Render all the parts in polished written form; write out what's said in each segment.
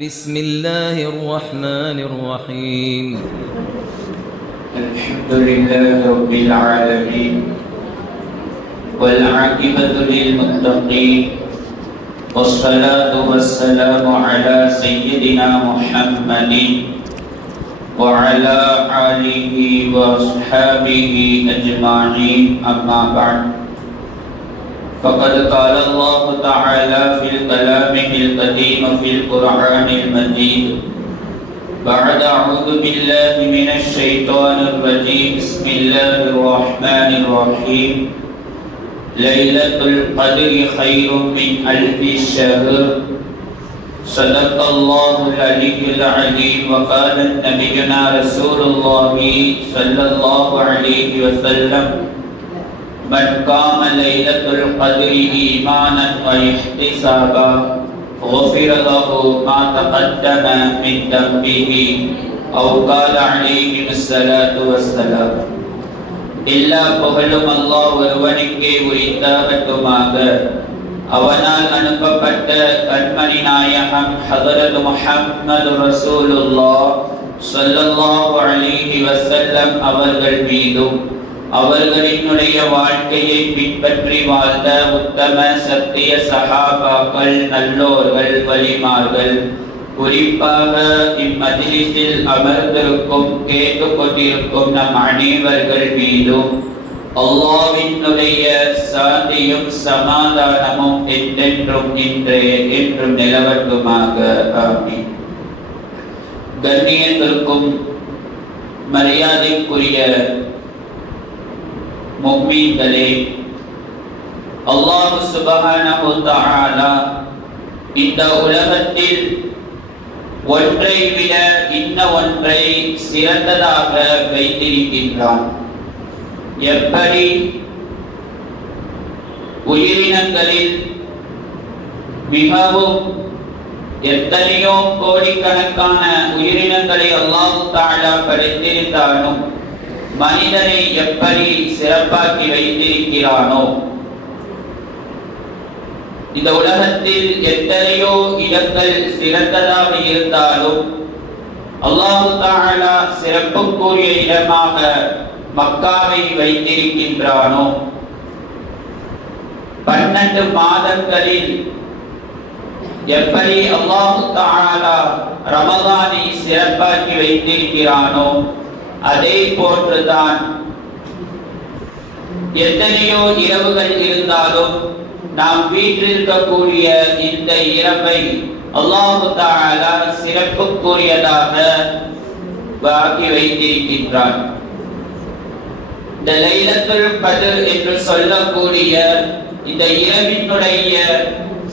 بسم الله الرحمن الرحيم الحمد لله رب العالمين والعاقبة للمتقين والصلاة والسلام على سيدنا محمد وعلى آله وأصحابه أجمعين أما بعد فقد قال الله تعالى في كلامه القديم في القرآن المجيد بعد أعوذ بالله من الشيطان الرجيم بسم الله الرحمن الرحيم ليلة القدر خير من ألف شهر صدق الله العلي العظيم وقال نبينا رسول الله صلى الله عليه وسلم من قام ليلة القدر إيمانا واحتسابا غفر له ما تقدم من ذنبه أو قال عليه الصلاة والسلام எல்லா புகழும் அல்லாஹ் ஒருவனுக்கே உரித்தாகட்டுமாக. அவனால் அனுப்பப்பட்ட கண்மணி நாயகம் ஹதரத் முஹம்மது ரசூலுல்லாஹ் ஸல்லல்லாஹு அலைஹி வஸல்லம் அவர்கள் மீதும் அவர்களினுடைய வாழ்க்கையை பின்பற்றி வாழ்ந்த உத்தம சத்திய சஹாபாக்கள் நல்லோர்கள் வலிமார்கள் குறிப்பாக இம்மஜ்லிஸில் அமர்ந்திருக்கும் கேட்டுக் கொண்டிருக்கும் நம் அனைவர்கள் மீதும் அல்லாஹ்வினுடைய சாந்தியும் சமாதானமும் என்றென்றும் என்றும் நிலவட்டுமாக. ஆமீன். கண்ணியத்திற்கும் மரியாதைக்குரிய முஃமின்களே, அல்லாஹ் சுப்ஹானஹு தஆலா இந்த உலகத்தில் ஒன்றை விட இன்ன ஒன்றை சிறந்ததாக வைத்திருக்கின்றான். எப்படி உயிரினங்களில் மிகவும் எத்தனையோ கோடிக்கணக்கான உயிரினங்களை அல்லாஹ் தஆலா படைத்திருந்தாலும் மனிதனை எப்படி சிறப்பாக்கி வைத்திருக்கிறானோ, இந்த உலகத்தில் எத்தனையோ இடங்கள் சிறந்ததாக இருந்தாலும் அல்லாஹ் தஆலா சிறப்புக்குரிய இடமாக மக்காவை வைத்திருக்கின்றானோ, 12 மாதங்களில் எப்படி அல்லாஹ் தஆலா ரமலானை சிறப்பாக்கி வைத்திருக்கிறானோ, அதே போன்றுதான் எத்தனையோ இரவுகள் இருந்தாலும் நாம் வீற்றிருக்கக்கூடிய இந்த இரவை அல்லாஹ் தஆலா சிறப்புக்குரியதாக ஆக்கி வைத்திருக்கின்றான். இந்த லைலத்துல் கத்ர் என்று சொல்லக்கூடிய இந்த இரவினுடைய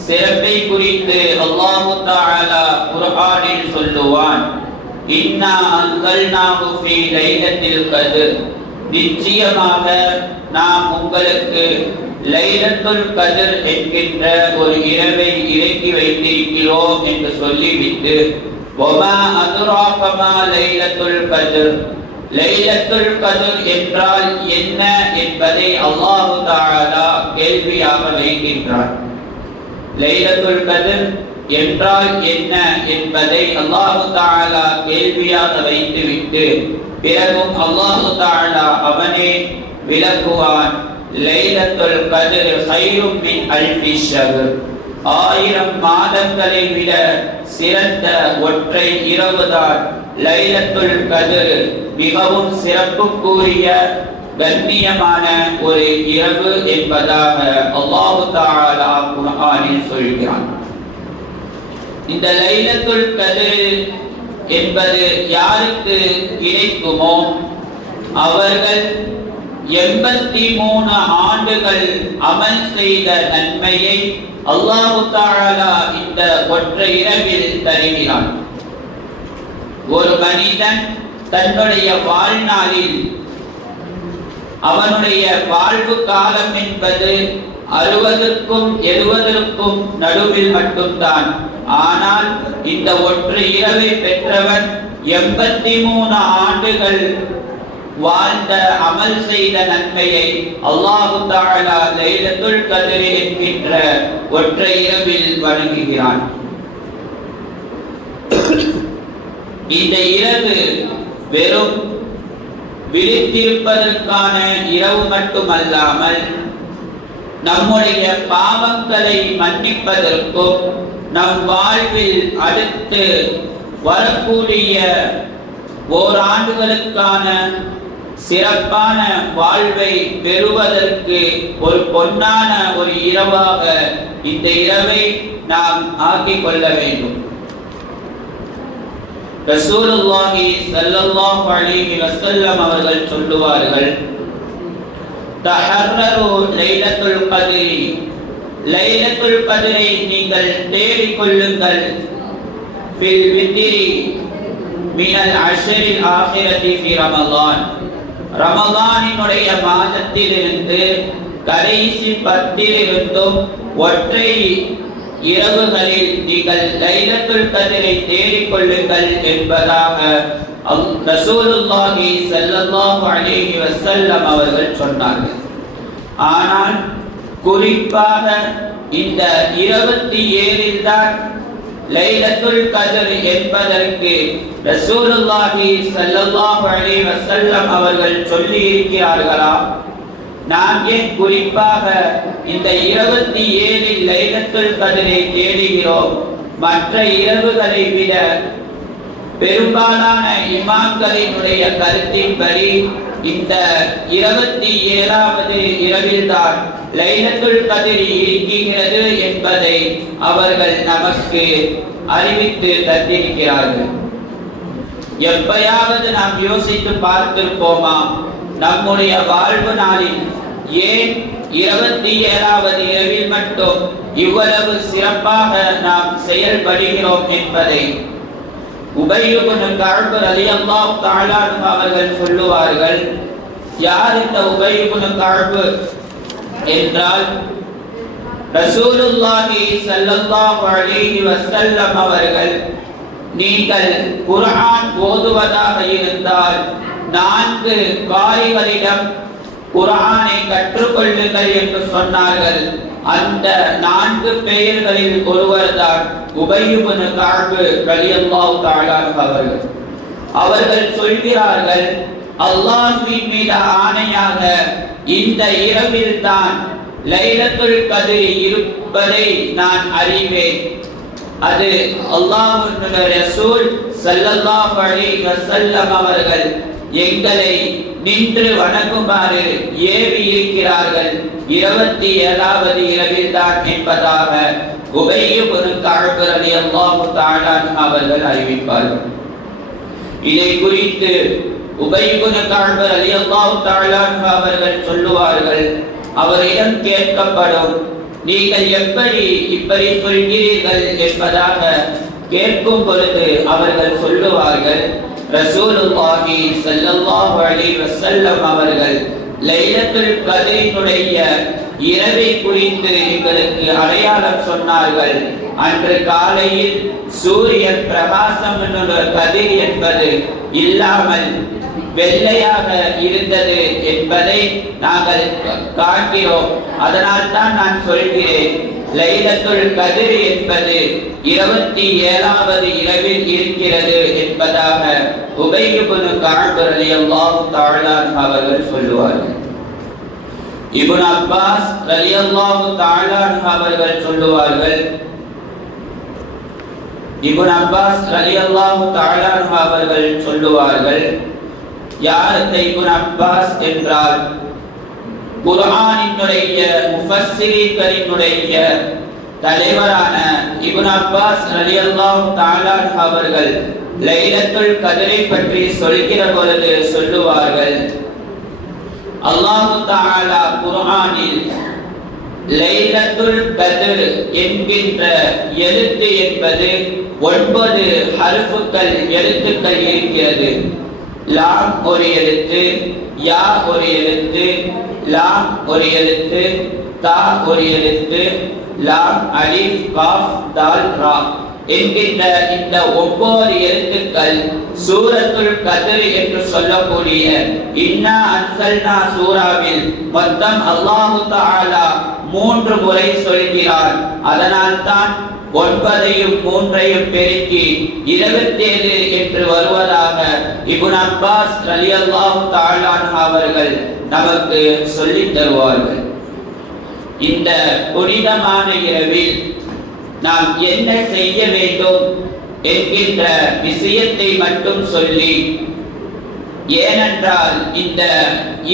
சிறப்பை குறித்து அல்லாஹ் தஆலா குர்ஆனில் சொல்லுவான், இன்னா அன்ஸல்னாஹு ஃபீ லைலத்தில் கத்ர், நிச்சயமாக நாம் உங்களுக்கு லைலத்துல் கத்ர் என்கின்ற ஒரு இரவை இறக்கி வைத்திருக்கிறோம் என்று சொல்லிவிட்டு வமா அதுராக மா லைலத்துல் கத்ர், லைலத்துல் கத்ர் என்றால் என்ன என்பதை அல்லாஹ் தஆலா கேள்வியாக வைக்கின்றான். லைலத்துல் கத்ர் என்றால் என்ன என்பதை அல்லாஹ் தஆலா கேள்வியாக வைத்துவிட்டு பிறகும் அல்லாஹ் தஆலா அவனே விளக்குவான். லைலத்துல் கத்ர் கைரும் மின் அல்ஃபி ஷஹர், 1000 மாதங்களை விட சிறந்த ஒற்றை இரவுதான் லைலத்துல் கத்ர். மிகவும் சிறப்புக்குரிய கண்ணியமான ஒரு இரவு என்பதாக அல்லாஹ் தஆலா குர்ஆனில் சொல்கிறான். இந்த லைலத்துல் கத்ர் என்பது யாருக்கு கிடைக்குமோ அவர்கள் 83 ஆண்டுகள் அமல் செய்த நன்மையை அல்லாஹ் தஆலா இந்த ஒற்றை இரவில் தருகிறான். ஒரு மனிதன் தன்னுடைய வாழ்நாளில் அவனுடைய வாழ்வு காலம் என்பது 60க்கும் 70க்கும் நடுவில் மட்டும்தான். ஆனால் இந்த ஒற்றை இரவை பெற்றவன் 83 ஆண்டுகள் வாழ்ந்த அமல் செய்த நன்மையை அல்லாஹ் தஆலா லைலத்துல் கத்ர் என்கின்ற ஒற்றை இரவில் வழங்குகிறான். இந்த இரவு வெறும் விழித்திருப்பதற்கான இரவு மட்டுமல்லாமல் நம்முடைய பாவங்களை மன்னிப்பதற்கும் நம் வாழ்வில் அடுத்து வரக்கூடிய ஓராண்டுகளுக்கான சிறப்பான வாழ்வை பெறுவதற்கு ஒரு பொன்னான ஒரு இரவாக இந்த இரவை நாம் ஆக்கிக் கொள்ள வேண்டும். ரசூலுல்லாஹி ஸல்லல்லாஹு அலைஹி வஸல்லம் அவர்கள் சொல்லுவார்கள், தஹர்ரரு லைலத்துல் கத்ரி, லைலத்துல் கத்ரை நீங்கள் தேடிக் கொள்ளுங்கள், ஃபில் வித்ரி மினல் அஷ்ரில் ஆகிரதி ஃபி ரமலான், ரமலானினுடைய மாதத்திலிருந்து கடைசி 10 ஒற்றை இரவுகளில் நீங்கள் லைலத்துல் கத்ரை தேடிக் கொள்ளுங்கள் என்பதாக ரசூலுல்லாஹி ஸல்லல்லாஹு அலைஹி வஸல்லம் அவர்கள் சொன்னார்கள். ஆனால் குறிப்பாக இந்த 27 தான் லைலத்துல் கத்ர் என்பதற்கு ரசூலுல்லாஹி ஸல்லல்லாஹு அலைஹி வஸல்லம் அவர்கள் சொல்லி இருக்கிறார்களா? நாம் ஏன் குறிப்பாக இந்த 27 லைலத்துல் கத்ரை தேடுகிறோம்? மற்ற இரவுகளை விட பெரும்பாலான இமாம்களினுடைய கருத்தின்படி இந்த 27வது இரவில்தான் லைலத்துல் கத்ர் இருக்கிறது என்பதை அவர்கள் நமக்கு அறிவித்து தந்திருக்கிறார்கள். எப்பயாவது நாம் யோசித்து பார்த்திருப்போமா, நம்முடைய வாழ்வு நாளில் ஏன் 27வது இரவில் மட்டும் இவ்வளவு சிறப்பாக நாம் செயல்படுகிறோம் என்பதை உபய் இப்னு கஅப் ரலியல்லாஹு தஆலா அன்ஹு அவர்கள் சொல்லுவார்கள். யார் இந்த உபய் இப்னு கஅப் என்றால், ரசூலுல்லாஹி ஸல்லல்லாஹு அலைஹி வஸல்லம் அவர்கள் நீங்கள் குர்ஆன் ஓதுவதாக இருந்தால் 4 காரிகளிடம் குர்ஆனை கற்றுக்கொள்ளுங்கள் என்று சொன்னார்கள். அந்த 4 பெயர்களில் ஒருவர்தான் உபய் இப்னு கஅப் ரலியல்லாஹு தஆலா அவர்கள். அவர்கள் சொல்கிறார்கள், அல்லாஹ்வின் மீது ஆணையாக இந்த இரவில் தான் லைலத்துல் கத்ர் இருப்பதை நான் அறிவேன். அது அல்லாஹ்வுடைய ரசூல் ஸல்லல்லாஹு அலைஹி வஸல்லம் அவர்கள் எங்களை நின்று வணங்குமாறு ஏவி இருக்கிறார்கள். 27வது இரவில் தான் என்பதாக உபய் இப்னு கஅப் ரலியல்லாஹு தஆலா அவர்கள் அறிவிப்பார்கள். இதை குறித்து உபய் இப்னு கஅப் ரலியல்லாஹு தஆலா அவர்கள் சொல்லுவார்கள், அவரிடம் கேட்கப்படும், நீங்கள் எப்படி இப்படி சொல்கிறீர்கள் என்பதாக கேட்கும் பொழுது அவர்கள் சொல்லுவார்கள், ரசூலுல்லாஹி ஸல்லல்லாஹு அலைஹி வஸல்லம் அவர்கள் லைலத்துல் கத்ரினுடைய இரவை குறித்து எங்களுக்கு அடையாளம் சொன்னார்கள். அன்று காலையில் சூரியன் பிரகாசம் கதிர் என்பது இல்லாமல் வெள்ளையாக இருந்தது என்பதை நாங்கள் காண்கிறோம். அதனால் தான் நான் சொல்கிறேன், லைலத்துல் கத்ர் என்பது 27வது இரவில் இருக்கிறது என்பதாக உபய் இப்னு கஅப் ரலியல்லாஹு தஆலா அவர்கள் சொல்லுவார்கள். இப்னு அப்பாஸ் ரலியல்லாஹு தஆலா அவர்கள் சொல்லுவார்கள், இப்னு அப்பாஸ் ரலியல்லாஹு தஆலா அவர்கள் சொல்லுவார்கள், யார் இந்த இப்னு அப்பாஸ் என்றால் குர்ஆனினுடைய முஃபஸ்ஸிரீன்களினுடைய தலைவரான இப்னு அப்பாஸ் ரலியல்லாஹு தஆலா அவர்கள் லைலத்துல் கத்ரை பற்றி சொல்கிற பொழுது சொல்லுவார்கள், அல்லாஹ் தஆலா குர்ஆனில் லைலத்துல் கத்ர் என்கின்ற எழுத்து என்பது 9 ஹர்ஃபுகள் எழுத்துக்கள் இருக்கிறது. லாம் ஒரு எழுத்து, யா ஒரு எழுத்து, லாம் ஒரு எழுத்து, தா ஒரு எழுத்து, லாம் அலிஃப் காஃப் தால் ரா என்கின்ற இந்த 9 எழுத்துக்கள் சூரத்துல் கத்ர் என்று சொல்லக்கூடிய இன்னா அன்சல்னா சூராவில் மொத்தம் அல்லாஹ் தஆலா 3 முறை சொல்கிறார். அதனால் தான் 9ஐயும் 3ஐயும் பெருக்கி 27 என்று வருவதாக இப்னு அப்பாஸ் ரலியல்லாஹு தஆலா அன்ஹு அவர்கள் நமக்கு சொல்லித் தருவார்கள். இந்த புனிதமான இரவில் நாம் என்ன செய்ய வேண்டும் என்கின்ற விஷயத்தை மட்டும் சொல்லி, ஏனென்றால் இந்த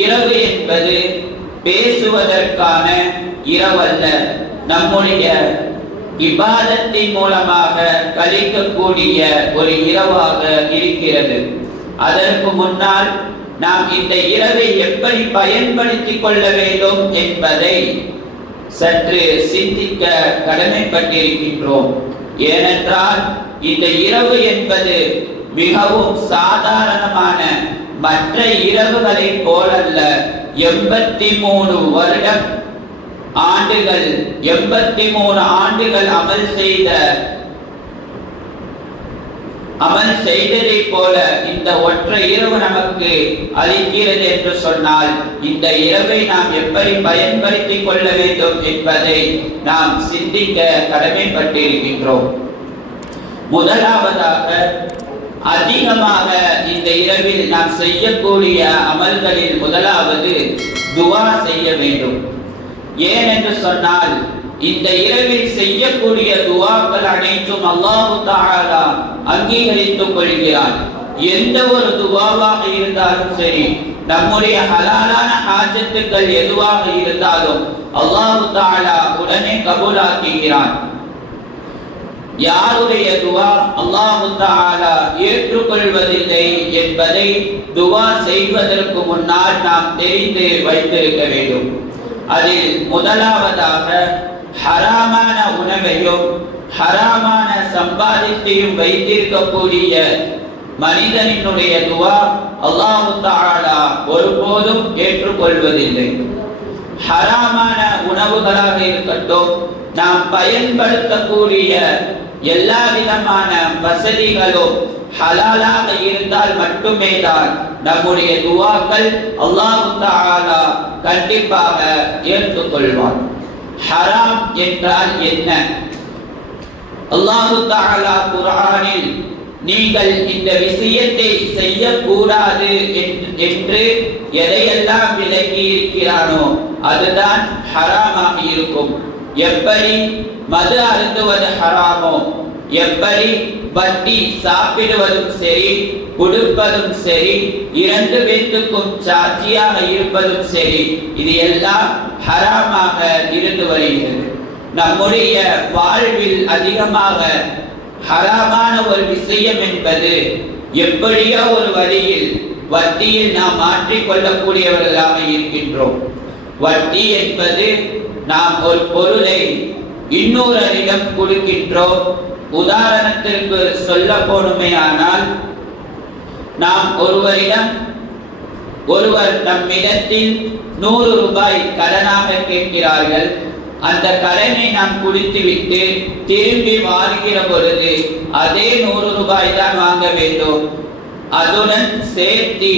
இரவு என்பது பேசுவதற்கான இரவல்ல, நம்முடைய இபாதத்தின் மூலமாக கழிக்கக்கூடிய ஒரு இரவாக இருக்கிறது. அதற்கு முன்னால் நாம் இந்த இரவை எப்படி பயன்படுத்திக் கொள்ள வேண்டும் என்பதை சற்று சிந்திக்க கடமைப்பட்டிருக்கின்றோம். ஏனென்றால் இந்த இரவு என்பது மிகவும் சாதாரணமான மற்ற இரவுகளை போலல்ல. 83 வருடம் ஆண்டுகள் 83 ஆண்டுகள் அமல் செய்ததை போல இந்த ஒற்றை இரவு நமக்கு அளிக்கிறது என்று சொன்னால், இந்த இரவை நாம் எப்படி பயன்படுத்திக் கொள்ள வேண்டும் என்பதை நாம் சிந்திக்க கடமைப்பட்டிருக்கின்றோம். முதலாவதாக, அதிகமாக இந்த இரவில் நாம் செய்யக்கூடிய அமல்களில் முதலாவது துஆ செய்ய வேண்டும். ஏனென்று சொன்னால், இந்த இரவில் செய்யக்கூடிய துஆக்கள் அனைத்தும் அல்லாஹ் தஆலா அங்கீகரித்துக் கொள்கிறான். எந்த ஒரு துஆவாக இருந்தாலும் சரி, நம்முடைய ஹலாலான ஹாஜத்துக்கள் எதுவாக இருந்தாலும் அல்லாஹ் தஆலா உடனே கபூலாக்குகிறான். யாருடைய துஆ அல்லாஹ் தஆலா ஏற்றுக்கொள்வதில்லை என்பதை துஆ செய்வதற்கு முன்னால் நாம் தெரிந்து வைத்திருக்க வேண்டும். அதில் முதலாவதாக, ஹராமான உணவையும் ஹராமான சம்பாதித்தையும் வைத்திருக்கக்கூடிய மனிதனினுடைய துஆ அல்லாஹ் தஆலா ஒருபோதும் ஏற்றுக்கொள்வதில்லை. ஹராமான உணவுகளாக இருக்கட்டும், நாம் பயன்படுத்தக்கூடிய எல்லா விதமான வசதிகளும் ஹலாலாக இருந்தால் மட்டுமே தான் நம்முடைய துஆக்கள் அல்லாஹ் தஆலா கண்டிப்பாக ஏற்றுக்கொள்வான். ஹராம் என்றால் என்ன? அல்லாஹ் தஆலா குர்ஆனில் நீங்கள் இந்த விஷயத்தை செய்யக்கூடாது என்று எதையெல்லாம் விலக்கி இருக்கிறானோ அதுதான் ஹராமாக இருக்கும். எப்படி மது அருந்துவது ஹராமோ, எப்படி வட்டி சாப்பிடுவதும் சரி, கொடுப்பதும் சரி, 2 பேருக்கும் சாட்சியாக இருப்பதும் சரி, இது எல்லாம் ஹராமாக இருந்து வருகிறது. நம்முடைய வாழ்வில் அதிகமாக ஹராமான ஒரு விஷயம் என்பது எப்படியோ ஒரு வழியில் வட்டியில் நாம் மாற்றிக்கொள்ளக்கூடியவர்களாக இருக்கின்றோம். வட்டி என்பது நாம் ஒரு பொருளை இன்னொருவரிடம் கொடுக்கின்றோம். உதாரணத்திற்கு சொல்ல போனுமே ஆனால், நாம் ஒருவர் நம்மிடத்தில் 100 ரூபாய் கடனாக கேட்கிறார்கள். அந்த கடனை நாம் குடித்துவிட்டு திரும்பி வாங்குகிற பொழுது அதே 100 ரூபாய் தான் வாங்க வேண்டும். அதுடன் சேர்த்து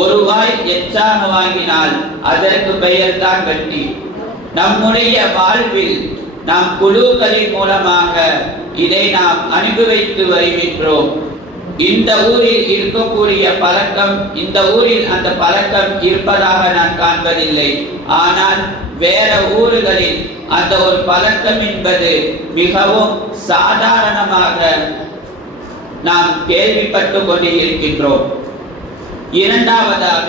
1 ரூபாய் எச்சாக வாங்கினால் அதற்கு பெயர் தான் வட்டி. நம்முடைய வாழ்வில் நாம் குழுக்களின் மூலமாக இதை நாம் அனுபவித்து வருகின்றோம். இந்த ஊரில் இருக்கக்கூடிய பழக்கம், இந்த ஊரில் அந்த பழக்கம் இருப்பதாக நான் காண்பதில்லை. ஆனால் வேற ஊர்களில் அந்த ஒரு பழக்கம் என்பது மிகவும் சாதாரணமாக நாம் கேள்விப்பட்டு கொண்டு இருக்கின்றோம். இரண்டாவதாக,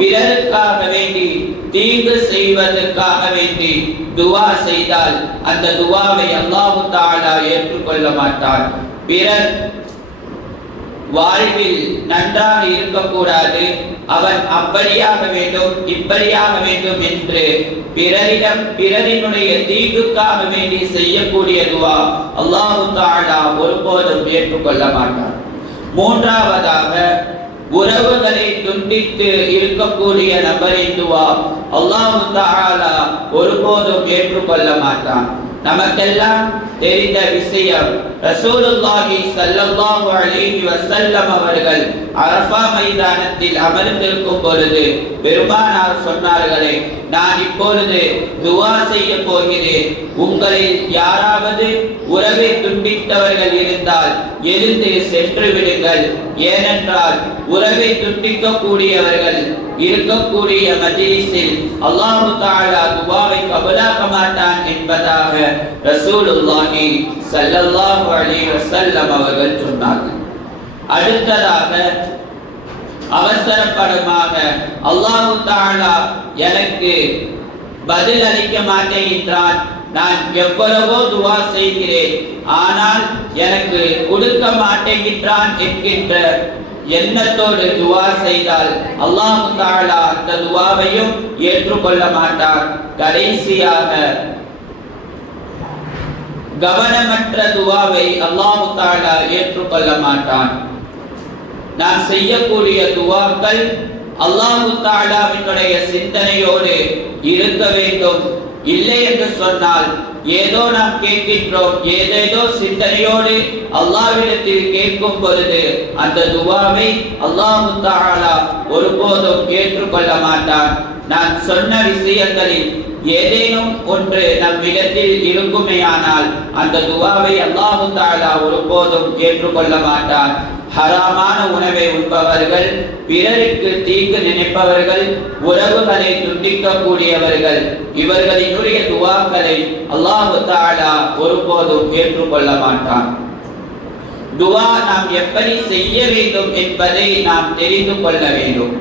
பிறருக்காக வேண்டி, தீங்கு செய்வதற்காக வேண்டி துஆ செய்தால் அந்த துஆவை அல்லாஹ் தஆலா ஏற்றுக்கொள்ள மாட்டான். பிறர் வாழ்வில் நன்றாக இருக்கக்கூடாது, அவன் அப்படியாக வேண்டும் இப்படியாக வேண்டும் என்று பிறரினுடைய தீங்குக்காக வேண்டி செய்யக்கூடிய துஆ அல்லாஹ் தஆலா ஒருபோதும் ஏற்றுக்கொள்ள மாட்டான். மூன்றாவதாக, உறவுகளை துண்டித்து இருக்கக்கூடிய நபரின் துஆ அல்லாஹ் தஆலா ஒருபோதும் ஏற்றுக்கொள்ள மாட்டான். நமக்கெல்லாம் தெரிந்த விஷயம், ரசூலுல்லாஹி ஸல்லல்லாஹு அலைஹி வஸல்லம் அவர்கள் அரஃபா மைதானத்தில் அமர்ந்திருக்கும் பொழுது பெருமானார் சொன்னார்களே, நான் இப்பொழுது துஆ செய்ய போகிறேன், உங்களில் யாராவது உறவை துண்டித்தவர்கள் இருந்தால் எழுந்து சென்று விடுங்கள். ஏனென்றால் உறவை துண்டிக்கக்கூடியவர்கள் இருக்கக்கூடிய மஜ்லிஸில் அல்லாஹ் தஆலா துஆவை கபூலாக்க மாட்டான் என்பதாக ரசூலுல்லாஹி ஸல்லல்லாஹு அலைஹி வஸல்லம் அவர்கள் சொன்னார்கள். அடுத்ததாக அவசரப்படமாக அல்லாஹ் தஆலா எனக்கு பதில் அளிக்க மாட்டேங்கிறான், நான் எவ்வளவோ துஆ செய்கிறேன் ஆனால் எனக்கு கொடுக்க மாட்டேங்கிறான் என்கின்ற எண்ணத்தோடு துஆ செய்தால் அல்லாஹ் தஆலா அந்த துஆவையும் ஏற்றுக்கொள்ள மாட்டார். கடைசியாக கவனமற்ற துஆவை அல்லாஹ் தஆலா ஏற்றுக்கொள்ள மாட்டான். நாம் செய்யக்கூடிய துஆக்கள் அல்லாஹ் தஆலாவினுடைய சிந்தனையோடு இருக்க வேண்டும். இல்லை என்று சொன்னால் ஏதோ நாம் கேட்கின்றோம், ஏதேதோ சிந்தனையோடு அல்லாஹ்விடத்தில் கேட்கும் பொழுது அந்த துஆவை அல்லாஹ் தஆலா ஒருபோதும் ஏற்றுக்கொள்ள மாட்டான். நான் சொன்ன விஷயங்களில் ஏதேனும் ஒன்று நம் இடத்தில் இருக்குமேயானால் அந்த துஆவை அல்லாஹ் தஆலா ஒருபோதும் ஏற்றுக்கொள்ள மாட்டான். ஹராமான உணவை உண்பவர்கள், பிறருக்கு தீங்கு நினைப்பவர்கள், உறவுகளை துண்டிக்கக்கூடியவர்கள், இவர்களினுடைய துஆக்களை அல்லாஹ் தஆலா ஒருபோதும் ஏற்றுக்கொள்ள மாட்டான். துஆ நாம் எப்படி செய்ய வேண்டும் என்பதை நாம் தெரிந்து கொள்ள வேண்டும்.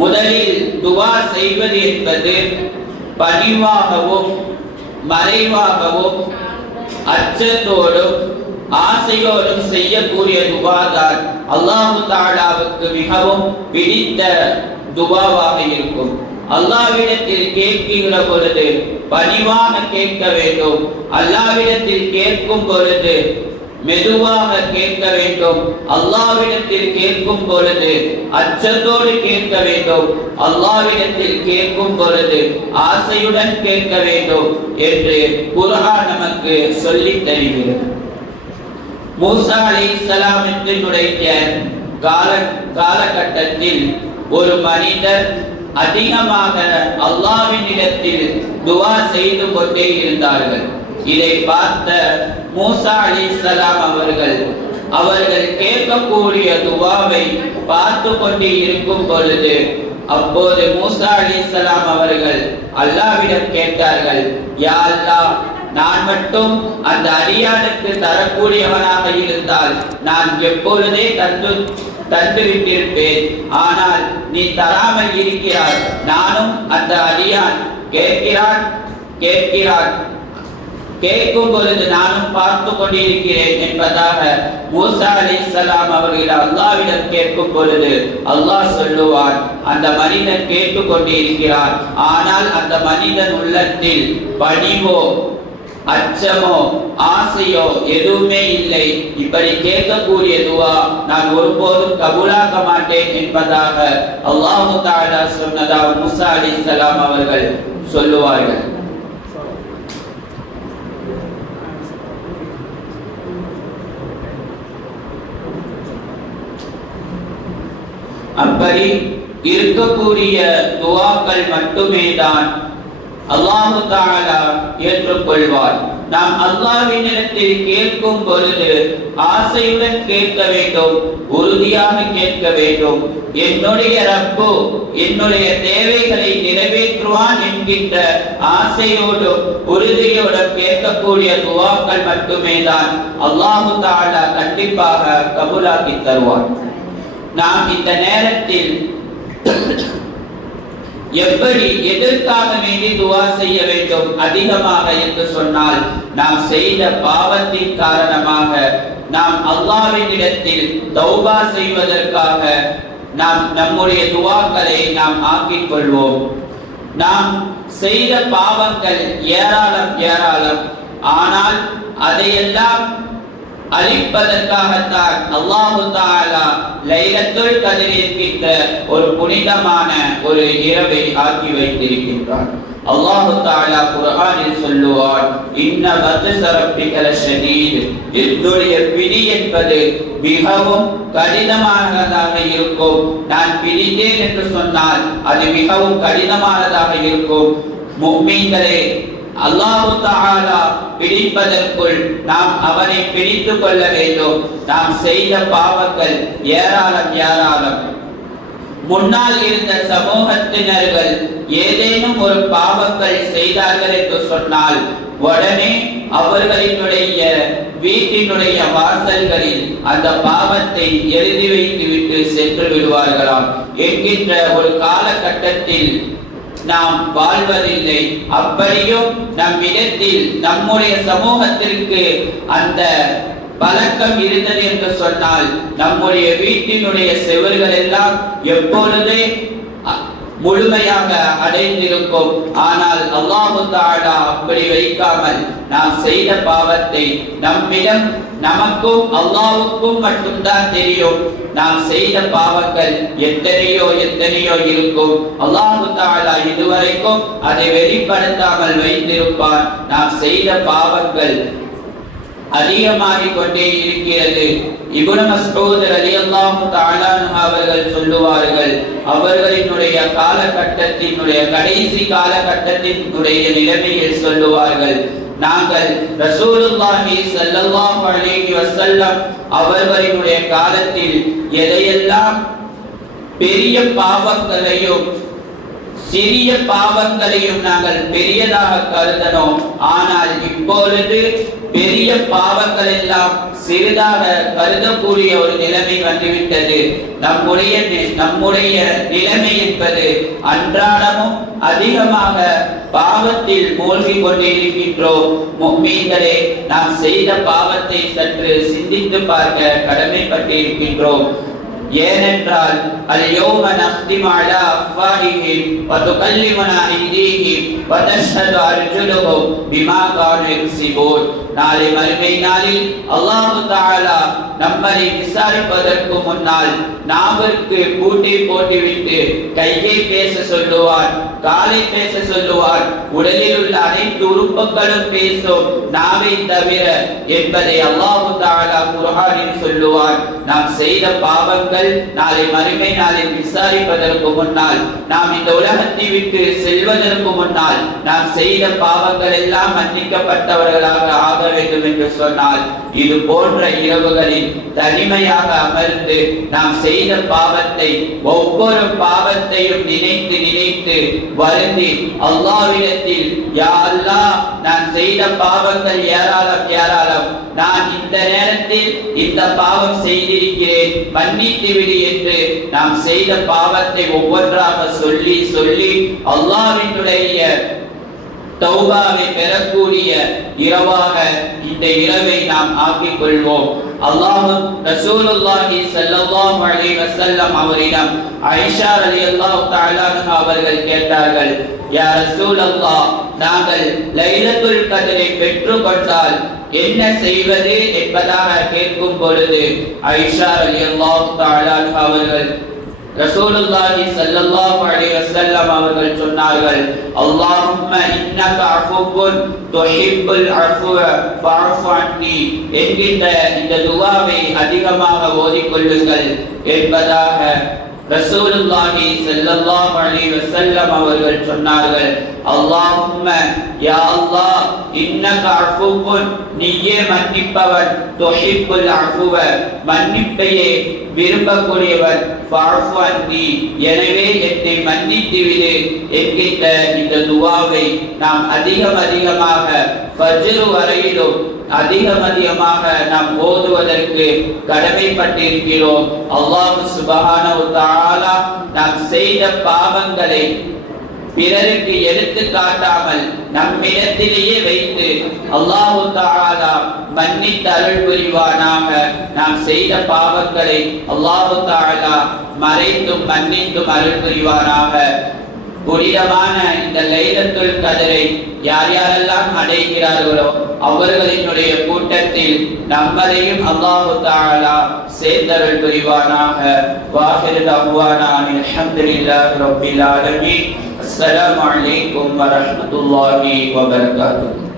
முதலில் துஆ செய்வது என்பது பணிவாகவும் மறைவாகவும் அச்சத்தோடும் ஆசையோடும் செய்யக்கூடிய துஆதான் அல்லாஹ் தஆலாவுக்கு மிகவும் பிடித்த துஆவாக இருக்கும். அல்லாஹ்விடத்தில் கேட்கிற பொழுது பணிவாக கேட்க வேண்டும். அல்லாஹ்விடத்தில் கேட்கும் பொழுது மெதுவாக கேட்க வேண்டும். அல்லாஹ்விடத்தில் கேட்கும் பொழுது அச்சத்தோடு கேட்க வேண்டும். அல்லாஹ்விடத்தில் கேட்கும் பொழுது ஆசையுடன் கேட்க வேண்டும் என்று குர்ஆன் நமக்கு சொல்லித் தருகிறது. மூசா அலைஹிஸ்ஸலாமினுடைய காலகட்டத்தில் ஒரு மனிதர் அதிகமாக அல்லாஹ்வினிடத்தில் துஆ செய்து கொண்டே இருந்தார்கள். இதை பார்த்த மூசா அலைஹிஸ்ஸலாம் அவர்கள் கேட்கக்கூடிய துஆவை பார்த்து கொண்டு இருக்கும் பொழுது அப்போது மூசா அலைஹிஸ்ஸலாம் அவர்கள் அல்லாஹ்விடம் கேட்டார்கள், யா அல்லாஹ், நான் மட்டும் அந்த அடியானுக்கு தரக்கூடியவனாக இருந்தால் நான் எப்பொழுதே தந்து விட்டிருப்பேன். ஆனால் நீ தராமல் இருக்கிறாய். நானும் அந்த அடியான் கேட்கிறான் கேட்கும் பொழுது நானும் பார்த்து கொண்டிருக்கிறேன் என்பதாக மூசா அலைஹிஸ்ஸலாம் அவர்கள் அல்லாஹ்விடம் கேட்கும் பொழுது அல்லாஹ் சொல்லுவான், அந்த மனிதன் கேட்டு கொண்டிருக்கிறான், ஆனால் அந்த மனிதன் உள்ளத்தில் பணிவோ அச்சமோ ஆசையோ எதுவுமே இல்லை. இப்படி கேட்கக்கூடிய துஆ நான் ஒருபோதும் கபூலாக்க மாட்டேன் என்பதாக அல்லாஹ் தஆலா சொன்னதாக மூசா அலைஹிஸ்ஸலாம் அவர்கள் சொல்லுவார்கள். அப்படி இருக்கக்கூடிய துஆக்கள் மட்டுமே தான் அல்லாஹ் தஆலா ஏற்றுக்கொள்வார். நாம் அல்லாஹ்வினிடத்தில் கேட்கும் பொழுது ஆசையுடன் கேட்க வேண்டும், உறுதியாக கேட்க வேண்டும். என்னுடைய ரப்பு என்னுடைய தேவைகளை நிறைவேற்றுவான் என்கின்ற ஆசையோடும் உறுதியோடும் கேட்கக்கூடிய துஆக்கள் மட்டுமே தான் அல்லாஹ் தஆலா கண்டிப்பாக கபூலாக்கி தருவார். நாம் இந்த நேரத்தில் எப்படி எதற்காக வேண்டி துஆ செய்ய வேண்டும் அதிகமாக என்று சொன்னால், நாம் செய்த பாவத்தின் காரணமாக நாம் அல்லாஹ்வினிடத்தில் தௌபா செய்வதற்காக நாம் நம்முடைய துஆக்களை நாம் ஆக்கிக் கொள்வோம். நாம் செய்த பாவங்கள் ஏராளம். ஆனால் அதையெல்லாம் அளிப்பதற்காகத்தான் அல்லாஹு தஆலா லைலத்துல் கத்ர் என்கின்ற ஒரு புனிதமான ஒரு இரவை ஆக்கி வைத்திருக்கின்றார். அல்லாஹு தஆலா குர்ஆனில் சொல்லுவார், இன்ன பத்ஸ ரப்பிக லஷதீத், என்னுடைய பிடி என்பது மிகவும் கடினமானதாக இருக்கும். நான் பிடித்தேன் என்று சொன்னால் அது மிகவும் கடினமானதாக இருக்கும். முஃமின்களே, அல்லாஹு தஆலா பிடிப்பதற்குள் நாம் அவனை பிடித்துக் கொள்ள வேண்டும். நாம் செய்த பாவங்கள் ஏராளம். முன்னால் இருந்த சமூகத்தினர்கள் ஏதேனும் ஒரு பாவங்கள் செய்தார்கள் என்று சொன்னால் உடனே அவர்களினுடைய வீட்டினுடைய வாசல்களில் அந்த பாவத்தை எழுதி வைத்துவிட்டு சென்று விடுவார்களாம் என்கின்ற ஒரு காலகட்டத்தில் நாம் வாழ்வதில்லை. அப்படியும் நம்மிடத்தில் நம்முடைய சமூகத்திற்கு அந்த பழக்கம் இருந்தது என்று சொன்னால் நம்முடைய வீட்டினுடைய செவர்கள் எல்லாம் எப்பொழுதே முழுமையாக அடைந்திருக்கும். ஆனால் அல்லாஹு தஆலா அப்படி வைக்காமல் நாம் செய்த பாவத்தை நம்மிடம் நமக்கும் அல்லாஹ்வுக்கும் மட்டும்தான் தெரியும். நாம் செய்த பாவங்கள் எத்தனையோ இருக்கும். அல்லாஹு தஆலா இதுவரைக்கும் அதை வெளிப்படுத்தாமல் வைத்திருப்பார். நாம் செய்த பாவங்கள் அதிகமாகிக் கொண்டே இருக்கிறது. இப்னு மஸ்ஊத் ரலியல்லாஹு தஆலா அவர்கள் சொல்லுவார்கள், அவர்களினுடைய காலகட்டத்தினுடைய கடைசி காலகட்டத்தினுடைய நிலைமையில் சொல்லுவார்கள், நாங்கள் ரசூலுல்லாஹி ஸல்லல்லாஹு அலைஹி வஸல்லம் அவர்களினுடைய காலத்தில் எதையெல்லாம் பெரிய பாவங்களையும் சிறிய பாவங்களையும் நாங்கள் பெரியதாக கருதனோம், ஆனால் இப்பொழுது பெரிய பாவங்கள் எல்லாம் சிறிதாக கருதக்கூடிய ஒரு நிலைமை வந்துவிட்டது. நம்முடைய நிலைமை என்பது அன்றாடமும் அதிகமாக பாவத்தில் மூழ்கி கொண்டே இருக்கின்றோம். முஃமின்களே, நாம் செய்த பாவத்தை சற்று சிந்தித்து பார்க்க கடமைப்பட்டிருக்கின்றோம். ஏனென்றால் அல்-யௌம நக்திமு அலா அஃவாஹிஹிம் வ துகல்லிமுனா ஐதீஹிம் வ தஷ்ஹது அர்ஜுலுஹும் பிமா கானூ யக்ஸிபூன். நாளை மறுமை நாளில் அல்லாஹ் தஆலா நம்மை விசாரிப்பதற்கு முன்னால் நாவிற்கு பூட்டை போட்டுவிட்டு கையை பேச சொல்லுவார், காலை பேச சொல்லுவார், உடலில் உள்ள அனைத்து உறுப்புகளும் பேசும், நாவை தவிர என்பதை அல்லாஹ் தஆலா குர்ஆனில் சொல்லுவார். நாம் செய்த பாவங்கள் நாளை மறுமை நாளில் விசாரிப்பதற்கு முன்னால், நாம் இந்த உலகத்தை விட்டு செல்வதற்கு முன்னால் நாம் செய்த பாவங்கள் எல்லாம் மன்னிக்கப்பட்டவர்களாக ஆக வேண்டும் என்று சொன்னால், இது போன்ற இரவுகளில் தனிமையாக அமர்ந்து நாம் செய்த பாவத்தை ஒவ்வொரு பாவத்தையும் நினைத்து வருந்தி அல்லாஹ்விடத்தில், யா அல்லாஹ், நான் செய்த பாவங்கள் ஏராளம், நான் இந்த நேரத்தில் இந்த பாவம் செய்திருக்கிறேன், மன்னித்து விடு என்று நாம் செய்த பாவத்தை ஒவ்வொன்றாக சொல்லி அல்லாஹ்வினுடைய தௌபாவை பெறக்கூடிய இரவாக இந்த இரவை நாம் ஆக்கிக் கொள்வோம். அல்லாஹ் ரசூலுல்லாஹி ஸல்லல்லாஹு அலைஹி வஸல்லம் அவரிடம் ஆயிஷா ரலியல்லாஹு தஆலா அவர்கள் கேட்டார்கள், யா ரசூலல்லாஹ், நாங்கள் லைலத்துல் கத்ரை பெற்றுக் கொண்டால் என்ன செய்வது என்பதாக கேட்கும் பொழுது ஆயிஷா ரலியல்லாஹு தஆலா அவர்கள் ரசூலுல்லாஹி ஸல்லல்லாஹு அலைஹி வஸல்லம் அவர்கள் சொன்னார்கள், அல்லாஹும்ம இன்னக அஃபுவுன் துஹிப்புல் அஃப்வ ஃபஅஃபு அன்னி என்கின்ற இந்த துஆவை அதிகமாக ஓதிக்கொள்ளுங்கள் என்பதாக ரசூலுல்லாஹி ஸல்லல்லாஹு அலைஹி வஸல்லம் அவர்கள் சொன்னார்கள். அல்லாஹும்ம, யா அல்லாஹ், இன்னக அஃபுவுன், நீயே மன்னிப்பவன், துஹிப்புல் அஃப்வ, மன்னிப்பையே விரும்பக்கூடியவன், ஃபஅஃபு அன்னி, எனவே என்னை மன்னித்து விடு என்கின்ற இந்த துஆவை நாம் அதிகமாக ஃபஜ்ர் வரையிலும் அதிகமாக நாம் ஓதுவதற்கு கடமைப்பட்டிருக்கிறோம். அல்லாஹ் சுப்ஹானஹு வ தஆலா நாம் செய்த பாவங்களை பிறருக்கு எடுத்து காட்டாமல் நம்மிடத்திலேயே வைத்து அல்லாஹ் தஆலா மன்னித்து அருள் புரிவானாக. நாம் செய்த பாவங்களை அல்லாஹ் தஆலா மறைத்தும் மன்னித்தும் அருள் புரிவானாக. புனிதமான இந்த லைலத்துல் கத்ரை யாரெல்லாம் அடைகிறார்களோ அவர்களினுடைய கூட்டத்தில் நம்மளையும் அல்லாஹு தஆலா சேர்ந்தருள் புரிவானாக. வாஹிரு தஅவானா அல்ஹம்துலில்லாஹி ரப்பில் ஆலமீன். அஸ்ஸலாமு அலைக்கும் வரஹ்மத்துல்லாஹி வபரகாத்துஹு.